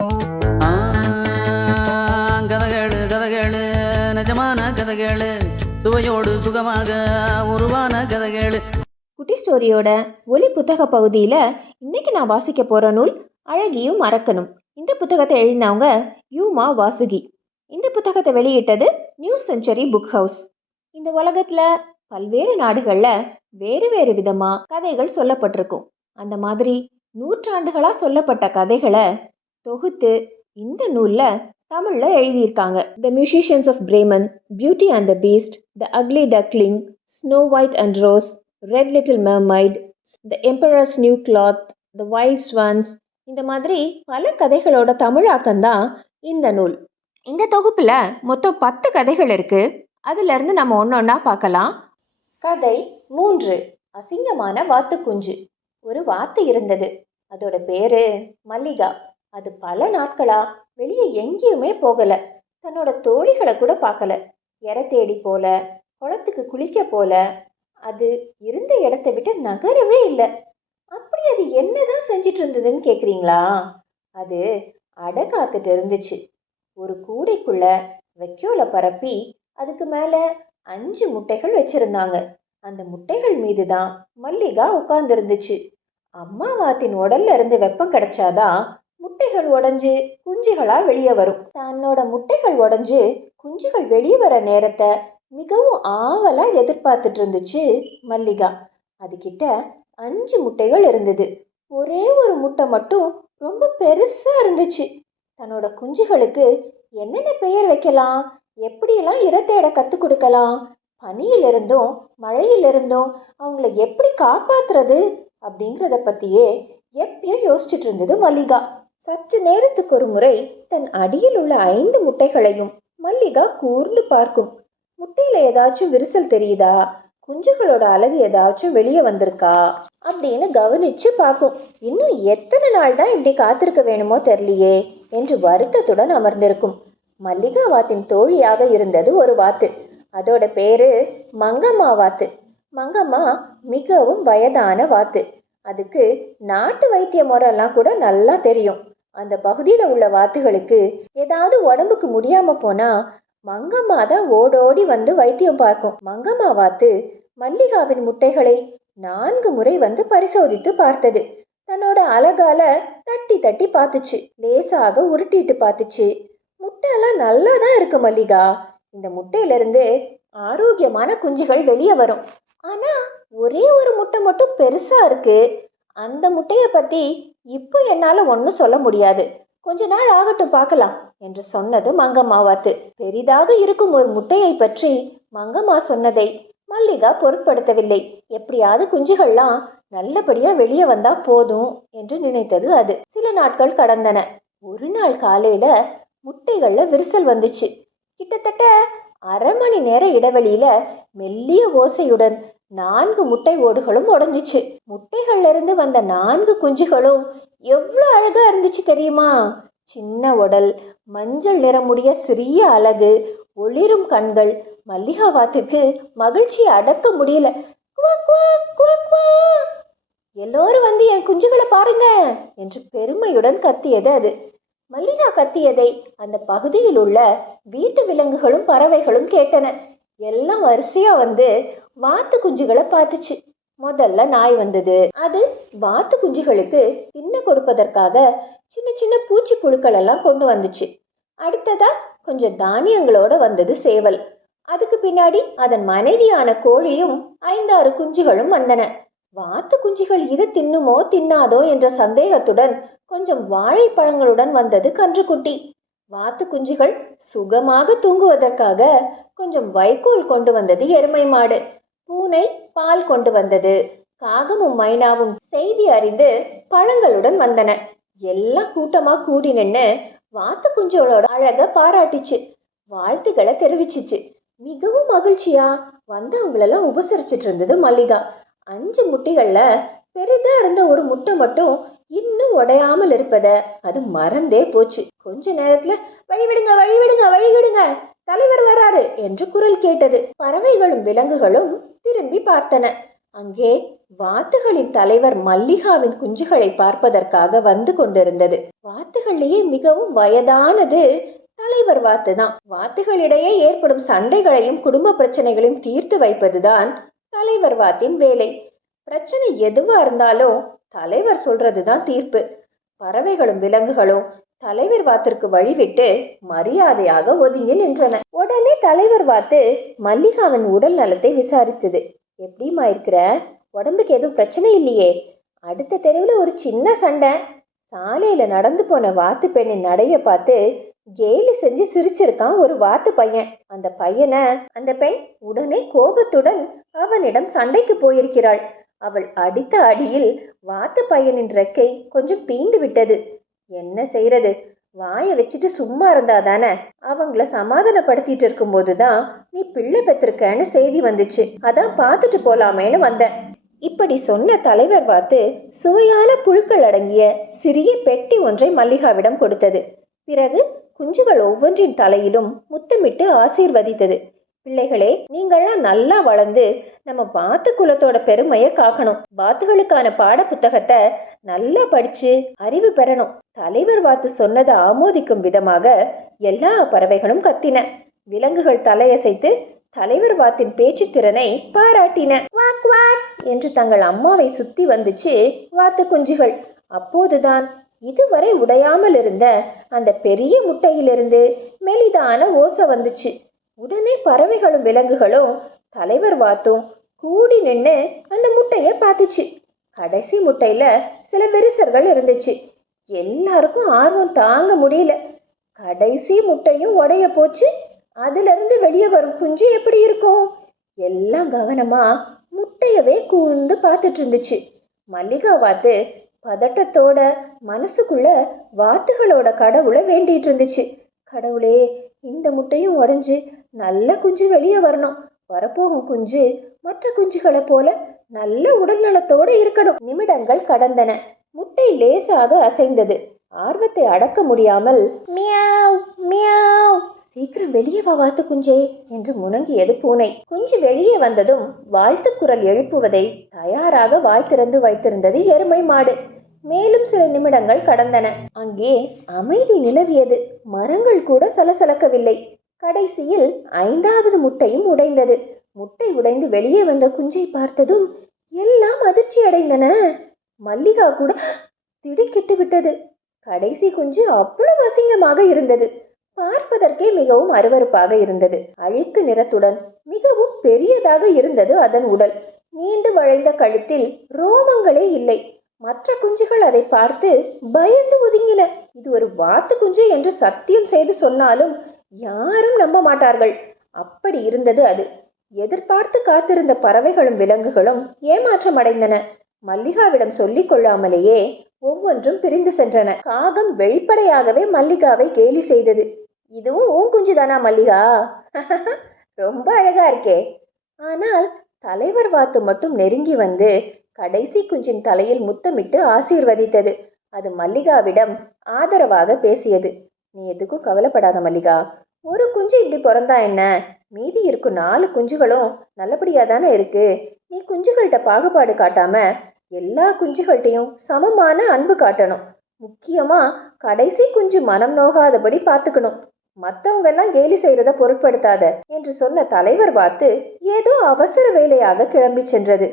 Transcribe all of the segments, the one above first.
ஆ, கதகளு நிஜமான கதகளு சுவையோடு சுகமாக உருவான கதகளு. குட்டி ஸ்டோரியோட ஒலி புத்தக பகுதியில் இன்னைக்கு நான் வாசிக்க போகிற நூல் அழகியும் மறக்கணும் இந்த புத்தகத்தை எழுதினவங்க யூமா வாசுகி. இந்த புத்தகத்தை வெளியிட்டது நியூ செஞ்சுரி புக் ஹவுஸ். இந்த உலகத்தில் பல்வேறு நாடுகளில் வேறு வேறு விதமாக கதைகள் சொல்லப்பட்டிருக்கும். அந்த மாதிரி நூற்றாண்டுகளாக சொல்லப்பட்ட கதைகளை தொகுத்து இந்த நூலில் தமிழில் எழுதியிருக்காங்க. The musicians of Bremen beauty and the beast the ugly duckling snow white and rose red little mermaid the emperor's new cloth the wild ones இந்த மாதிரி பல கதைகளோட தமிழாக்கம்தான் இந்த நூல். இந்த தொகுப்பில் மொத்தம் பத்து கதைகள் இருக்குது அதிலிருந்து நம்ம ஒன்று ஒன்றா பார்க்கலாம். கதை மூன்று அசிங்கமான வாத்துக்குஞ்சு. ஒரு வாத்து இருந்தது. அதோட பேரு மல்லிகா. அது பல நாட்களா வெளியே எங்கேயுமே போகல. தன்னோட தோழிகளை கூட பார்க்கல. எரை தேடி போல குளத்துக்கு குளிக்க போல அது இருந்த இடத்த விட்டு நகரவே இல்லை. அப்படி அது என்னதான் செஞ்சிட்டு இருந்ததுன்னு கேக்குறீங்களா? அது அடை காத்துட்டு இருந்துச்சு. ஒரு கூடைக்குள்ள வெக்கோல பரப்பி அதுக்கு மேல அஞ்சு முட்டைகள் வச்சிருந்தாங்க. அந்த முட்டைகள் மீது தான் மல்லிகா உட்கார்ந்து இருந்துச்சு அம்மா வாத்தின் உடல்ல இருந்து வெப்பம் கிடைச்சாதான் முட்டைகள் உடஞ்சு குஞ்சுகளா வெளியே வரும். தன்னோட முட்டைகள் உடஞ்சு குஞ்சுகள் வெளியே வர நேரத்தை மிகவும் ஆவலாக எதிர்பார்த்துட்டு இருந்துச்சு மல்லிகா. அதுகிட்ட அஞ்சு முட்டைகள் இருந்தது. ஒரே ஒரு முட்டை மட்டும் ரொம்ப பெருசாக இருந்துச்சு. தன்னோட குஞ்சுகளுக்கு என்னென்ன பெயர் வைக்கலாம்? எப்படியெல்லாம் இரத்தேட கற்றுக் கொடுக்கலாம்? பனியிலிருந்தும் மழையிலிருந்தும் அவங்கள எப்படி காப்பாற்றுறது அப்படிங்கிறத பற்றியே எப்பயும் யோசிச்சுட்டு இருந்தது மல்லிகா. சற்று நேரத்துக்கு ஒரு முறை தன் அடியில் உள்ள ஐந்து முட்டைகளையும் மல்லிகா கூர்ந்து பார்க்கும். முட்டையில ஏதாச்சும் விரிசல் தெரியுதா? குஞ்சுகளோட அழகு ஏதாச்சும் வெளியே வந்திருக்கா? அப்படின்னு கவனிச்சு பார்க்கும். இன்னும் எத்தனை நாள் தான் இப்படி காத்திருக்க வேணுமோ தெரியலையே என்று வருத்தத்துடன் அமர்ந்திருக்கும். மல்லிகா வாத்தின் தோழியாக இருந்தது ஒரு வாத்து. அதோட பேரு மங்கம்மா வாத்து. மங்கம்மா மிகவும் வயதான வாத்து. அதுக்கு நாட்டு வைத்திய முறைலாம் கூட நல்லா தெரியும். அந்த பகுதியில் உள்ள வாத்துகளுக்கு ஏதாவது உடம்புக்கு முடியாம போனா மங்கம்மா தான் ஓடோடி வந்து வைத்தியம் பார்க்கும். மங்கம்மா வாத்து மல்லிகாவின் முட்டைகளை நான்கு முறை வந்து பரிசோதித்து பார்த்தது. தன்னோட அழகால தட்டி தட்டி பார்த்துச்சு. லேசாக உருட்டிட்டு பார்த்துச்சு. முட்டையெல்லாம் நல்லா தான் இருக்கு மல்லிகா. இந்த முட்டையிலிருந்து ஆரோக்கியமான குஞ்சுகள் வெளியே வரும். ஆனா ஒரே ஒரு முட்டை மட்டும் பெருசா இருக்கு. அந்த முட்டையை பத்தி இப்போ என்னால ஒன்றும் சொல்ல முடியாது. கொஞ்ச நாள் ஆகட்டும் பார்க்கலாம் என்று சொன்னது மங்கம்மா வாத்து. பெரிதாக இருக்கும் ஒரு முட்டையை பற்றி மங்கம்மா சொன்னதை மல்லிகா பொருட்படுத்தவில்லை. எப்படியாவது குஞ்சுகள்லாம் நல்லபடியா வெளியே வந்தா போதும் என்று நினைத்தது அது. சில நாட்கள் கடந்தன. ஒரு நாள் காலையில முட்டைகள்ல விரிசல் வந்துச்சு. கிட்டத்தட்ட அரை மணி நேர இடைவெளியில மெல்லிய ஓசையுடன் நான்கு முட்டை ஓடுகளும் உடஞ்சிச்சு. முட்டைகள்ல இருந்து வந்த நான்கு குஞ்சுகளும் எவ்வளோ அழகா இருந்துச்சு தெரியுமா? சின்ன உடல் மஞ்சள் நிறமுடைய சிறிய அழகு ஒளிரும் கண்கள் மல்லிகா வாத்துக்கு மகிழ்ச்சியை அடக்க முடியல. குவா, குவா, குவா, குவா. எல்லோரும் வந்து என் குஞ்சுகளை பாருங்க என்று பெருமையுடன் கத்தியது அது. மல்லிகா கத்தியதை அந்த பகுதியில் உள்ள வீட்டு விலங்குகளும் பறவைகளும் கேட்டன. எல்லாம் வரிசையா வந்து வாத்து குஞ்சுகளை பார்த்துச்சு. முதல்ல நாய் வந்தது. அது வாத்து குஞ்சுகளுக்கு தின்ன கொடுப்பதற்காக சின்ன சின்ன பூச்சி புழுக்கள் எல்லாம் கொண்டு வந்துச்சு. அடுத்ததா கொஞ்சம் தானியங்களோட வந்தது சேவல். அதுக்கு பின்னாடி அதன் மனைவியான கோழியும் ஐந்தாறு குஞ்சுகளும் வந்தன. வாத்து குஞ்சுகள் இது தின்னுமோ தின்னாதோ என்ற சந்தேகத்துடன் கொஞ்சம் வாழைப்பழங்களுடன் வந்தது கன்றுக்குட்டி. வாத்து குஞ்சுகள் சுகமாக தூங்குவதற்காக கொஞ்சம் வைக்கோல் கொண்டு வந்தது எருமை மாடு. பூனை பால் கொண்டு வந்தது. காகமும் மைனாவும் செய்தி அறிந்து பழங்களுடன் வந்தன. எல்லாம் கூட்டமா கூடி நின்று வாத்து குஞ்சுகளோட அழக பாராட்டிச்சு. வாழ்த்துக்களை தெரிவிச்சிச்சு. மிகவும் மகிழ்ச்சியா வந்தவங்களெல்லாம் உபசரிச்சிட்டு இருந்தது மல்லிகா. அஞ்சு முட்டிகளில் பெரிதா இருந்த ஒரு முட்டை மட்டும் இன்னும் உடையாமல் இருப்பத அது மறந்தே போச்சு. கொஞ்ச நேரத்துல வழிவிடுங்க வழிவிடுங்க வழிவிடுங்க தலைவர் வராரு என்று குரல் கேட்டது. பறவைகளும் விலங்குகளும் திரும்பி பார்த்தன. அங்கே வாத்துகளின் தலைவர் மல்லிகாவின் குஞ்சுகளை பார்ப்பதற்காக வந்து கொண்டிருந்தது. வாத்துகளிலேயே மிகவும் வயதானது தலைவர் வாத்து தான். வாத்துகளிடையே ஏற்படும் சண்டைகளையும் குடும்ப பிரச்சனைகளையும் தீர்த்து வைப்பதுதான் தலைவர் வாத்தின் வேலை. பிரச்சனை எதுவா இருந்தாலும் தலைவர் சொல்றதுதான் தீர்ப்பு. பறவைகளும் விலங்குகளும் தலைவர் வாத்திற்கு வழிவிட்டு மரியாதையாக ஒதுங்கி நின்றன. உடனே தலைவர் வாத்து மல்லிகாவின் உடல் நலத்தை விசாரித்தது. எப்படிமா இருக்கிற? உடம்புக்கு எதுவும் பிரச்சனை இல்லையே. அடுத்த தெருவில் ஒரு சின்ன சண்டை. சாலையில நடந்து போன வாத்து பெண்ணின் நடைய பார்த்து கேலி செஞ்சு சிரிச்சிருக்கான் ஒரு வாத்து பையன். அந்த பையனை அந்த பெண் உடனே கோபத்துடன் அவனிடம் சண்டைக்கு போயிருக்கிறாள். அவள் அடித்த அடியில் வாத்து பையனின் ரெக்கை கொஞ்சம் பீந்து விட்டது. என்ன செய்யறது வாயை வச்சுட்டு சும்மா இருந்தா தானே? அவங்கள சமாதானப்படுத்திட்டு இருக்கும்போது தான் நீ பிள்ளை பெற்றிருக்கன்னு செய்தி வந்துச்சு. அதான் பார்த்துட்டு போலாமேன்னு வந்தேன். இப்படி சொன்ன தலைவர் பார்த்து சுவையான புழுக்கள் அடங்கிய சிறிய பெட்டி ஒன்றை மல்லிகாவிடம் கொடுத்தது. பிறகு குஞ்சுகள் ஒவ்வொன்றின் தலையிலும் முத்தமிட்டு ஆசீர்வதித்தது. பிள்ளைகளே நீங்களாம் நல்லா வளர்ந்து நம்ம பாத்து குலத்தோட பெருமையை காக்கணும். பாத்துகளுக்கான பாட புத்தகத்தை நல்லா படிச்சு அறிவு பெறணும். தலைவர் வாத்து சொன்னதை ஆமோதிக்கும் விதமாக எல்லா பறவைகளும் கத்தின. விலங்குகள் தலையசைத்து தலைவர் வாத்தின் பேச்சு திறனை பாராட்டின. வாக் வாக் என்று தங்கள் அம்மாவை சுத்தி வந்துச்சு வாத்து குஞ்சுகள் அப்போதுதான் இதுவரை உடையாமல் இருந்த அந்த பெரிய முட்டையிலிருந்து மெலிதான ஓசை வந்துச்சு. உடனே பறவைகளும் விலங்குகளும் தலைவர் வாத்தும் கூடி நின்று அந்த முட்டையை பார்த்துச்சு. கடைசி முட்டையில சில வெரிசர்கள் இருந்துச்சு. எல்லாருக்கும் ஆர்வம் தாங்க முடியல. கடைசி முட்டையும் உடைய போச்சு. அதிலிருந்து வெளியே வரும் குஞ்சு எப்படி இருக்கும்? எல்லாம் கவனமா முட்டையவே கூர்ந்து பார்த்துட்டு இருந்துச்சு. மல்லிகா வாத்து பதட்டத்தோட மனசுக்குள்ள வாத்துகளோட கடவுளை வேண்டிட்டு இருந்துச்சு. கடவுளே இந்த முட்டையும் உடைஞ்சு நல்ல குஞ்சு வெளியே வரணும். வரப்போகும் குஞ்சு மற்ற குஞ்சுகளை போல நல்ல உடல்நலத்தோடு இருக்கணும். நிமிடங்கள் கடந்தன. முட்டை லேசாக அசைந்தது. ஆர்வத்தை அடக்க முடியாமல் மியாவ் மியாவ் சீக்கிரம் வெளியே வா வாத்து குஞ்சே என்று முணங்கியது பூனை. குஞ்சு வெளியே வந்ததும் வாழ்த்து குரல் எழுப்புவதை தயாராக வாய் திறந்து வைத்திருந்தது எருமை மாடு. மேலும் சில நிமிடங்கள் கடந்தன. அங்கே அமைதி நிலவியது. மரங்கள் கூட சலசலக்கவில்லை. கடைசியில் ஐந்தாவது முட்டையும் உடைந்தது. முட்டை உடைந்து வெளியே வந்த குஞ்சை பார்த்ததும் எல்லாம் அதிர்ச்சி அடைந்தன. மல்லிகா கூட திடுக்கிட்டு விட்டது. கடைசி குஞ்சு அவ்வளவு அசிங்கமாக இருந்தது. பார்ப்பதற்கே மிகவும் அருவருப்பாக இருந்தது. அழுக்கு நிறத்துடன் மிகவும் பெரியதாக இருந்தது அதன் உடல். நீண்டு வளைந்த கழுத்தில் ரோமங்களே இல்லை. மற்ற குஞ்சுகள் அதை பார்த்து பயந்து ஒதுங்கின. இது ஒரு வாத்து குஞ்சு என்று சத்தியம் செய்து சொன்னாலும் யாரும் நம்ப மாட்டார்கள். அப்படி இருந்தது அது. எதிர்பார்த்து காத்திருந்த பறவைகளும் விலங்குகளும் ஏமாற்றம் அடைந்தன. மல்லிகாவிடம் சொல்லிக் கொள்ளாமலேயே ஒவ்வொன்றும் பிரிந்து சென்றன. காகம் வெளிப்படையாகவே மல்லிகாவை கேலி செய்தது. இதுவும் உன் குஞ்சுதானா மல்லிகா? ரொம்ப அழகா இருக்கே. ஆனால் தலைவர் வாத்து மட்டும் நெருங்கி வந்து கடைசி குஞ்சின் தலையில் முத்தமிட்டு ஆசீர்வதித்தது. அது மல்லிகாவிடம் ஆதரவாக பேசியது. நீ எதுக்கும் கவலைப்படாத மல்லிகா. ஒரு குஞ்சு இப்படி பிறந்தா என்ன? மீதி இருக்கும் நாலு குஞ்சுகளும் நல்லபடியாக தானே இருக்கு. நீ குஞ்சுகள்கிட்ட பாகுபாடு காட்டாம எல்லா குஞ்சுகள்கிட்டையும் சமமான அன்பு காட்டணும். முக்கியமாக கடைசி குஞ்சு மனம் நோகாதபடி பார்த்துக்கணும். மற்றவங்கெல்லாம் கேலி செய்கிறத பொருட்படுத்தாத என்று சொன்ன தலைவர் பார்த்து ஏதோ அவசர வேலையாக கிளம்பி சென்றது.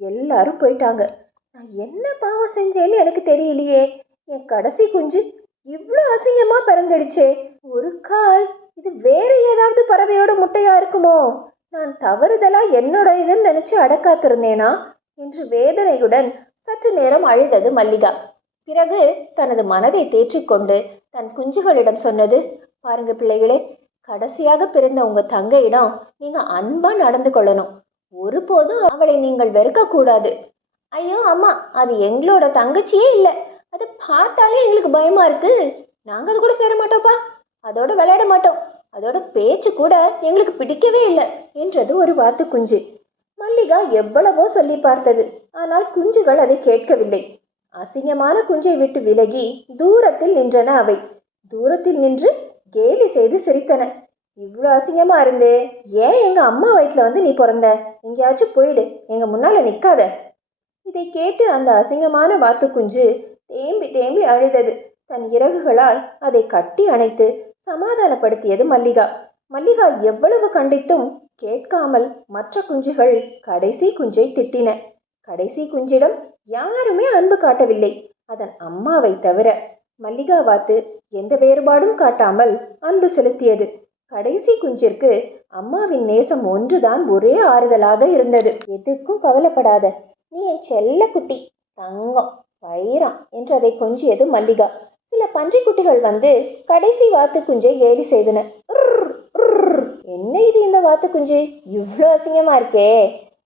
எல்லாரும் போயிட்டாங்க. நான் என்ன பாவம் செஞ்சேன்னு எனக்கு தெரியலையே. என் கடைசி குஞ்சு இவ்வளோ அசிங்கமா பிறந்துடுச்சே. ஒரு கால். இது வேற ஏதாவது பறவையோட முட்டையா இருக்குமோ? நான் தவறுதலா என்னோட இதுன்னு நினைச்சு அடக்காத்திருந்தேனா? என்று வேதனையுடன் சற்று நேரம் அழுதது மல்லிகா. பிறகு தனது மனதை தேற்றிக்கொண்டு தன் குஞ்சுகளிடம் சொன்னது பாருங்க பிள்ளைகளே கடைசியாக பிறந்த உங்க தங்கையிடம் நீங்க அன்பா நடந்து கொள்ளணும். ஒருபோதும் அவளை நீங்கள் வெறுக்கக்கூடாது. ஐயோ அம்மா அது எங்களோட தங்கச்சியே இல்லை. அதை பார்த்தாலே எங்களுக்கு பயமா இருக்கு. நாங்கள் அது கூட சேர மாட்டோப்பா அதோட விளையாட மாட்டோம். அதோட பேச்சு கூட எங்களுக்கு பிடிக்கவே இல்லை என்றது ஒரு வாத்து குஞ்சு. மல்லிகா எவ்வளவோ சொல்லி பார்த்தது. ஆனால் குஞ்சுகள் அதை கேட்கவில்லை. அசிங்கமான குஞ்சை விட்டு விலகி தூரத்தில் நின்றன அவை. தூரத்தில் நின்று கேலி செய்து சிரித்தன. இவ்வளோ அசிங்கமாக இருந்து. ஏன் எங்கள் அம்மா வயிற்றுல வந்து நீ பிறந்த? எங்கேயாச்சும் போயிடு. எங்கள் முன்னால் நிற்காத இதை கேட்டு அந்த அசிங்கமான வாத்து குஞ்சு தேம்பி தேம்பி அழுதது. தன் இறகுகளால் அதை கட்டி அணைத்து சமாதானப்படுத்தியது மல்லிகா. மல்லிகா எவ்வளவு கண்டித்தும் கேட்காமல் மற்ற குஞ்சுகள் கடைசி குஞ்சை திட்டின. கடைசி குஞ்சிடம் யாருமே அன்பு காட்டவில்லை. அதன் அம்மாவை தவிர மல்லிகா வாத்து எந்த வேறுபாடும் காட்டாமல் அன்பு செலுத்தியது. கடைசி குஞ்சிற்கு அம்மாவின் நேசம் ஒன்றுதான் ஒரே ஆறுதலாக இருந்தது. எதுக்கும் கவலைப்படாத. நீ என் செல்ல குட்டி தங்கம். வைரம் என்று அதை கொஞ்சியது மல்லிகா. சில பன்றிக்குட்டிகள் வந்து கடைசி வாத்து குஞ்சை கேலி செய்தன என்ன இது இந்த வாத்து குஞ்சு இவ்வளோ அசிங்கமா இருக்கே.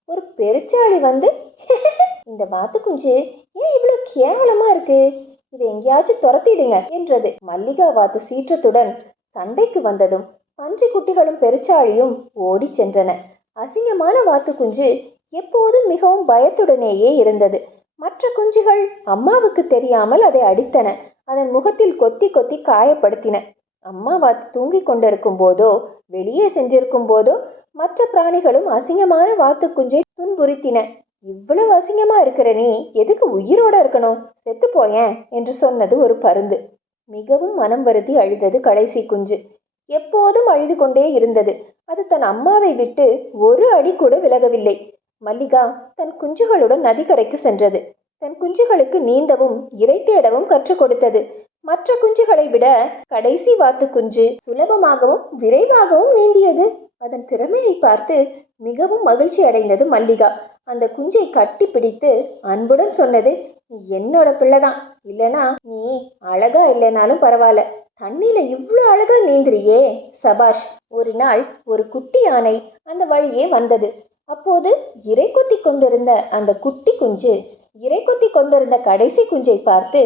ஒரு பெருச்சாளி வந்து இந்த வாத்து குஞ்சு ஏன் இவ்வளோ கேவலமா இருக்கு? இதை எங்கேயாச்சும் துரத்திடுங்க என்றது. மல்லிகா வாத்து சீற்றத்துடன் சண்டைக்கு வந்ததும் பன்றி குட்டிகளும் பெருச்சாழியும் ஓடிச் சென்றன. அசிங்கமான வாத்து குஞ்சு எப்போதும் மிகவும் பயத்துடனேயே இருந்தது. மற்ற குஞ்சுகள் அம்மாவுக்கு தெரியாமல் அதை அடித்தன. அதன் முகத்தில் கொத்தி கொத்தி காயப்படுத்தின. அம்மா வாத்து தூங்கிக் கொண்டிருக்கும் போதோ வெளியே சென்றிருக்கும் போதோ மற்ற பிராணிகளும் அசிங்கமான வாத்து குஞ்சை துன்புறுத்தின. இவ்வளவு அசிங்கமா இருக்கிற நீ எதுக்கு உயிரோட இருக்கணும்? செத்து போயேன் என்று சொன்னது ஒரு பருந்து. மிகவும் மனம் வருதி அழுதது கடைசி குஞ்சு. எப்போதும் அழுது கொண்டே இருந்தது. அது தன் அம்மாவை விட்டு ஒரு அடி கூட விலகவில்லை. மல்லிகா தன் குஞ்சுகளுடன் நதிக்கரைக்கு சென்றது. தன் குஞ்சுகளுக்கு நீந்தவும் இறை தேடவும் கற்றுக் கொடுத்தது. மற்ற குஞ்சுகளை விட கடைசி வாத்து குஞ்சு சுலபமாகவும் விரைவாகவும் நீந்தியது. அதன் திறமையை பார்த்து மிகவும் மகிழ்ச்சி அடைந்தது மல்லிகா. அந்த குஞ்சை கட்டி பிடித்து அன்புடன் சொன்னது நீ என்னோட பிள்ளைதான். இல்லனா நீ அழகா இல்லைனாலும் பரவாயில்ல. தண்ணியில இவ்வளோ அழகா நீந்துறியே. சபாஷ் ஒரு நாள் ஒரு குட்டி யானை அந்த வழியே வந்தது. அப்போது இறை கொத்தி கொண்டிருந்த அந்த குட்டி குஞ்சு இறை கொத்தி கொண்டிருந்த கடைசி குஞ்சை பார்த்து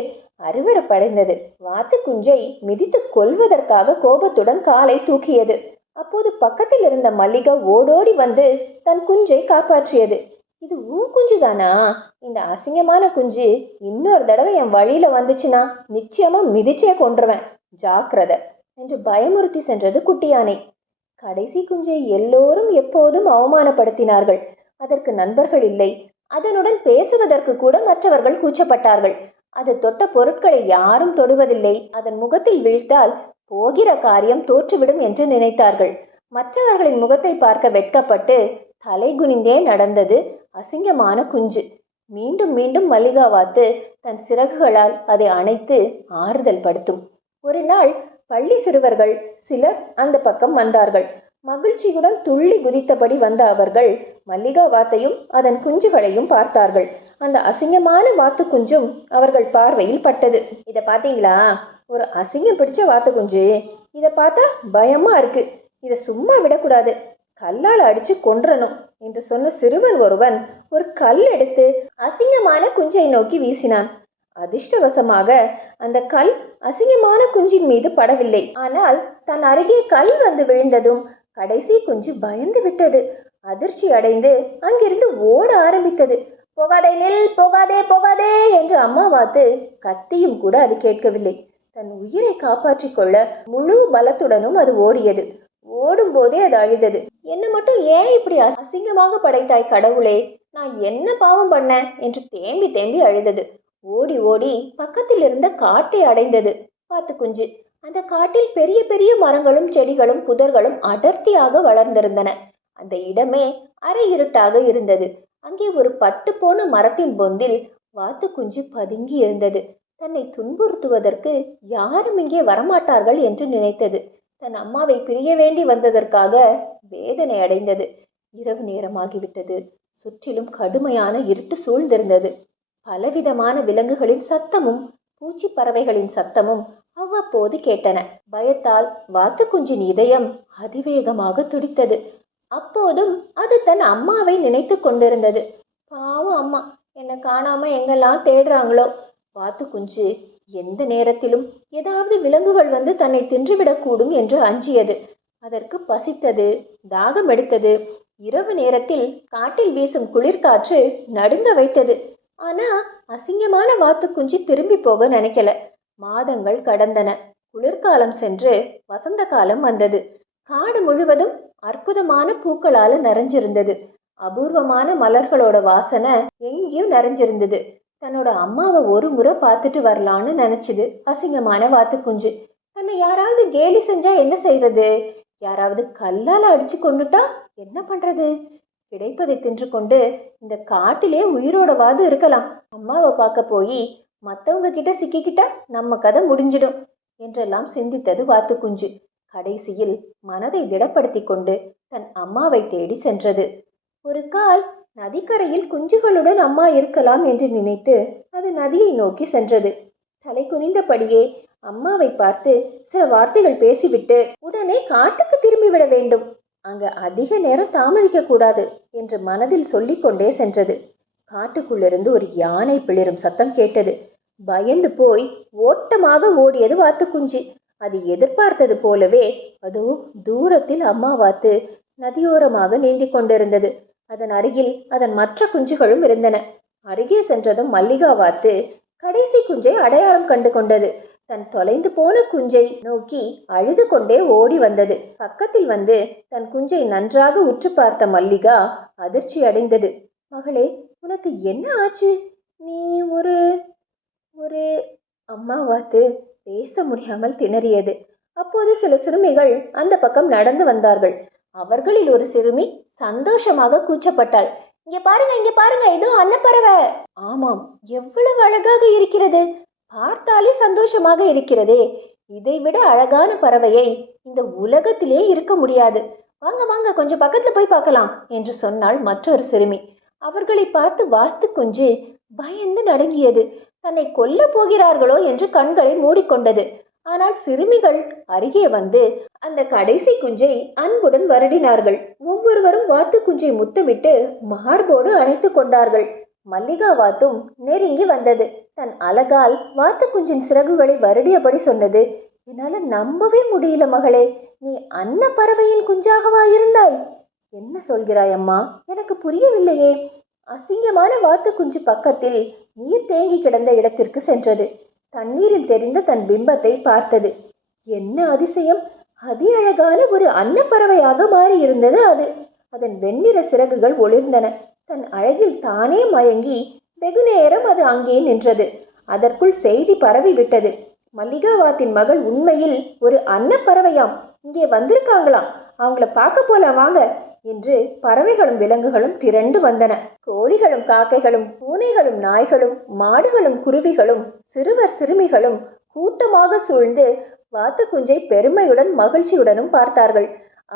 அருவருப்படைந்தது. வாத்து குஞ்சை மிதித்து கொல்வதற்காக கோபத்துடன் காலை தூக்கியது. அப்போது பக்கத்தில் இருந்த மல்லிகா ஓடோடி வந்து தன் குஞ்சை காப்பாற்றியது. இது உன் குஞ்சு தானா இந்த அசிங்கமான குஞ்சு இன்னொரு தடவை என் வழியில வந்துச்சுன்னா நிச்சயமா மிதிச்சே கொன்றுவேன். ஜாக்கிரதை. என்று பயமுறுத்தி சென்றது குட்டி யானை கடைசி குஞ்சை எல்லோரும் எப்போதும் அவமானப்படுத்தினார்கள். அதற்கு நண்பர்கள் இல்லை. அதனுடன் பேசுவதற்கு கூட மற்றவர்கள் கூச்சப்பட்டார்கள். அது தொட்ட பொருட்களை யாரும் தொடுவதில்லை. அதன் முகத்தில் வீழ்த்தால் போகிற காரியம் தோற்றுவிடும் என்று நினைத்தார்கள். மற்றவர்களின் முகத்தை பார்க்க வெட்கப்பட்டு தலை குனிந்தே நடந்தது அசிங்கமான குஞ்சு. மீண்டும் மீண்டும் மல்லிகா வாத்து தன் சிறகுகளால் அதை அணைத்து ஆறுதல் படுத்தும். ஒரு நாள் பள்ளி சிறுவர்கள் சிலர் அந்த பக்கம் வந்தார்கள். மகிழ்ச்சியுடன் துள்ளி குதித்தபடி வந்த அவர்கள் மல்லிகா வாத்தையும் அதன் குஞ்சுகளையும் பார்த்தார்கள். அந்த அசிங்கமான வாத்து குஞ்சும் அவர்கள் பார்வையில் பட்டது. இதை பார்த்தீங்களா? ஒரு அசிங்கம் பிடிச்ச வாத்து குஞ்சு. இதை பார்த்தா பயமா இருக்கு. இதை சும்மா விடக்கூடாது. கல்லால் அடிச்சு கொன்றணும் என்று சொன்ன சிறுவன் ஒருவன் ஒரு கல் எடுத்து அசிங்கமான குஞ்சை நோக்கி வீசினான். அதிர்ஷ்டவசமாக அந்த கல் அசிங்கமான குஞ்சின் மீது படவில்லை. ஆனால் தன் அருகே கல் வந்து விழுந்ததும் கடைசி குஞ்சு பயந்து விட்டது. அதிர்ச்சி அடைந்து அங்கிருந்து ஓட ஆரம்பித்தது. போகாதே நெல் போகாதே போகாதே என்று அம்மா வாத்து கத்தியும் கூட அது கேட்கவில்லை. தன் உயிரை காப்பாற்றிக் கொள்ள முழு பலத்துடனும் அது ஓடியது. ஓடும் போதே அது அழுதது. என்ன மட்டும் ஏன் இப்படி அசிங்கமாக படைத்தாய் கடவுளே? நான் என்ன பாவம் பண்ணேன்? என்று தேம்பி தேம்பி அழுதது. ஓடி ஓடி பக்கத்தில் இருந்த காட்டை அடைந்தது. பார்த்து குஞ்சு அந்த காட்டில் பெரிய பெரிய மரங்களும் செடிகளும் புதர்களும் அடர்த்தியாக வளர்ந்திருந்தன. அந்த இடமே அரை இருட்டாக இருந்தது. அங்கே ஒரு பட்டு போன மரத்தின் பொந்தில் வாத்து குஞ்சு பதுங்கி இருந்தது. தன்னை துன்புறுத்துவதற்கு யாரும் இங்கே வரமாட்டார்கள் என்று நினைத்தது. தன் அம்மாவை பிரிய வேண்டி வந்ததற்காக வேதனை அடைந்தது. இரவு நேரமாகிவிட்டது. சுற்றிலும் கடுமையான இருட்டு சூழ்ந்திருந்தது. பலவிதமான விலங்குகளின் சத்தமும் பூச்சி பறவைகளின் சத்தமும் அவ்வப்போது கேட்டன. பயத்தால் வாத்துக்குஞ்சின் இதயம் அதிவேகமாக துடித்தது. அப்போதும் அது தன் அம்மாவை நினைத்து கொண்டிருந்தது. பாவம் அம்மா என்னை காணாம எங்கெல்லாம் தேடுறாங்களோ? வாத்துக்குஞ்சு எந்த நேரத்திலும் ஏதாவது விலங்குகள் வந்து தன்னை தின்றுவிடக்கூடும் என்று அஞ்சியது. அதற்கு பசித்தது தாகம் எடுத்தது. இரவு நேரத்தில் காட்டில் வீசும் குளிர்காற்று நடுங்க வைத்தது. ஆனா அசிங்கமான வாத்துக்குஞ்சு திரும்பி போக நினைக்கல. மாதங்கள் கடந்தன. குளிர்காலம் சென்று வசந்த காலம் வந்தது. காடு முழுவதும் அற்புதமான பூக்களால நிறைஞ்சிருந்தது. அபூர்வமான மலர்களோட வாசனை எங்கேயும் நிறைஞ்சிருந்தது. தன்னோட அம்மாவை ஒரு முறை பார்த்துட்டு வரலான்னு நினைச்சுது அசிங்கமான வாத்து குஞ்சு. தன்னை யாராவது கேலி செஞ்சா என்ன செய்யறது யாராவது கல்லால் அடிச்சு கொண்டுட்டா என்ன பண்றது? கிடைப்பதை தின்று கொண்டு இந்த காட்டிலே உயிரோடவாது இருக்கலாம். அம்மாவை பார்க்க போய் மற்றவங்க கிட்ட சிக்கிக்கிட்டா நம்ம கதை முடிஞ்சிடும் என்றெல்லாம் சிந்தித்தது வாத்து குஞ்சு கடைசியில் மனதை திடப்படுத்தி கொண்டு தன் அம்மாவை தேடி சென்றது. ஒரு கால் நதிக்கரையில் குஞ்சுகளுடன் அம்மா இருக்கலாம் என்று நினைத்து அது நதியை நோக்கி சென்றது. தலை குனிந்தபடியே அம்மாவை பார்த்து சில வார்த்தைகள் பேசிவிட்டு உடனே காட்டுக்கு திரும்பி விட வேண்டும். அங்க அதிக நேரம் தாமதிக்க கூடாது என்று மனதில் சொல்லிக்கொண்டே சென்றது. காட்டுக்குள்ளிருந்து ஒரு யானை பிளிரும் சத்தம் கேட்டது. பயந்து போய் ஓட்டமாக ஓடியது வாத்து குஞ்சு அது எதிர்பார்த்தது போலவே அதோ தூரத்தில் அம்மா வாத்து நதியோரமாக நீந்திக் கொண்டிருந்தது. அதன் அருகில் அதன் மற்ற குஞ்சுகளும் இருந்தன. அருகே சென்றதும் மல்லிகா வாத்து கடைசி குஞ்சை அடையாளம் கண்டு கொண்டது. தன் தொலைந்து போன குஞ்சை நோக்கி அழுது கொண்டே ஓடி வந்தது. பக்கத்தில் வந்து தன் குஞ்சை நன்றாக உற்று பார்த்த மல்லிகா அதிர்ச்சி அடைந்தது. மகளே உனக்கு என்ன ஆச்சு? நீ ஒரு ஒரு அம்மா வாத்து பேச முடியாமல் திணறியது. அப்போது சில சிறுமிகள் அந்த பக்கம் நடந்து வந்தார்கள். அவர்களில் ஒரு சிறுமி சந்தோஷமாக கூச்சப்பட்டாள். இங்க பாருங்க இங்க பாருங்க ஏதோ அன்னப்பறவை. ஆமாம் எவ்வளவு அழகாக இருக்கிறது. பார்த்தாலே சந்தோஷமாக இருக்கிறதே. இதைவிட அழகான பறவையை இந்த உலகத்திலே இருக்க முடியாது. வாங்க வாங்க கொஞ்சம் பக்கத்துல போய் பார்க்கலாம் என்று சொன்னாள் மற்றொரு சிறுமி. அவர்களை பார்த்து வாத்து குஞ்சு பயந்து நடுங்கியது. தன்னை கொல்ல போகிறார்களோ என்று கண்களை மூடிக்கொண்டது. ஆனால் சிறுமிகள் அருகே வந்து அந்த கடைசி குஞ்சை அன்புடன் வருடினார்கள். ஒவ்வொருவரும் வாத்து குஞ்சை முத்தமிட்டு மார்போடு அணைத்து கொண்டார்கள். மல்லிகா வாத்தும் நெருங்கி வந்தது. தன் அழகால் வாத்து குஞ்சின் சிறகுகளை வருடியபடி சொன்னது. என்னால நம்பவே முடியல மகளே நீ அன்ன பறவையின் குஞ்சாகவா இருந்தாய்? என்ன சொல்கிறாய் அம்மா எனக்கு புரியவில்லையே. அசிங்கமான வாத்து குஞ்சு பக்கத்தில் நீர் தேங்கி கிடந்த இடத்திற்கு சென்றது. தண்ணீரில் தெரிந்த தன் பிம்பத்தை பார்த்தது. என்ன அதிசயம்? அதி அழகான ஒரு அன்னப்பறவையாக மாறியிருந்தது அது. அதன் வெண்ணிற சிறகுகள் ஒளிர்ந்தன. தன் அழகில் தானே மயங்கி வெகு நேரம் அது அங்கே நின்றது. அதற்குள் செய்தி பரவி விட்டது. மல்லிகாவாத்தின் மகள் உண்மையில் ஒரு அன்னப்பறவையாம். இங்கே வந்திருக்காங்களாம் அவங்கள பார்க்க போலாம் வாங்க என்று பறவைகளும் விலங்குகளும் திரண்டு வந்தன. கோழிகளும் காக்கைகளும் பூனைகளும் நாய்களும் மாடுகளும் குருவிகளும் சிறுவர் சிறுமிகளும் கூட்டமாக சூழ்ந்து வாத்து குஞ்சை பெருமையுடன் மகிழ்ச்சியுடனும் பார்த்தார்கள்.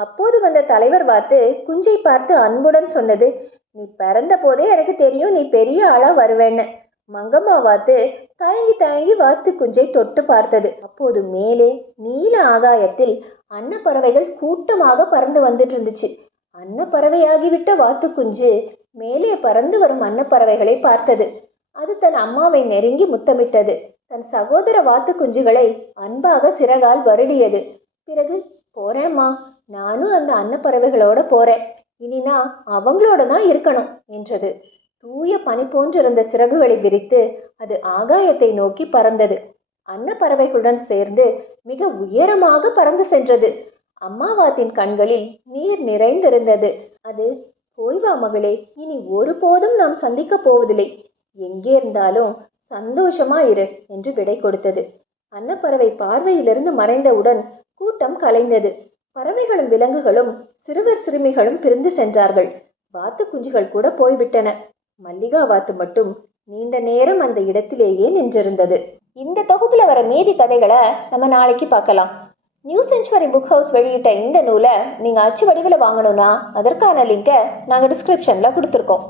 அப்போது வந்த தலைவர் வாத்து குஞ்சை பார்த்து அன்புடன் சொன்னது நீ பிறந்த போதே எனக்கு தெரியும் நீ பெரிய ஆளா வருவேன்னு. மங்கம்மா வாத்து தயங்கி தயங்கி வாத்து குஞ்சை தொட்டு பார்த்தது. அப்போது மேலே நீல ஆகாயத்தில் அன்னப்பறவைகள் கூட்டமாக பறந்து வந்துட்டு இருந்துச்சு அன்னப்பறவையாகிவிட்ட வாத்து குஞ்சு மேலே பறந்து வரும் அன்னப்பறவைகளை பார்த்தது. அது தன் அம்மாவை நெருங்கி முத்தமிட்டது. தன் சகோதர வாத்து குஞ்சுகளை அன்பாக சிறகால் வருடியது. பிறகு போறேம்மா நானும் அந்த அன்னப்பறவைகளோட போறேன். இனி நான் அவங்களோட தான் இருக்கணும் என்றது. தூய பனி போன்றிருந்த சிறகுகளை விரித்து அது ஆகாயத்தை நோக்கி பறந்தது. அன்னப்பறவைகளுடன் சேர்ந்து மிக உயரமாக பறந்து சென்றது. அம்மாவாத்தின் கண்களில் நீர் நிறைந்திருந்தது. அது போய்வா மகளே இனி ஒருபோதும் நாம் சந்திக்க போவதில்லை. எங்கே இருந்தாலும் சந்தோஷமா இரு என்று விடை கொடுத்தது. அன்னப்பறவை பார்வையிலிருந்து மறைந்தவுடன் கூட்டம் கலைந்தது. பறவைகளும் விலங்குகளும் சிறுவர் சிறுமிகளும் பிரிந்து சென்றார்கள். வாத்து குஞ்சுகள் கூட போய்விட்டன. மல்லிகா வாத்து மட்டும் நீண்ட நேரம் அந்த இடத்திலேயே நின்றிருந்தது. இந்த தொகுப்புல வர மீதி கதைகளை நம்ம நாளைக்கு பார்க்கலாம். நியூ செஞ்சுவரி புக் ஹவுஸ் வெளியிட்ட இந்த நூலை நீங்கள் அச்சு வடிவில் வாங்கணும்னா அதற்கான லிங்கை நாங்கள் டிஸ்கிரிப்ஷனில் கொடுத்துருக்கோம்.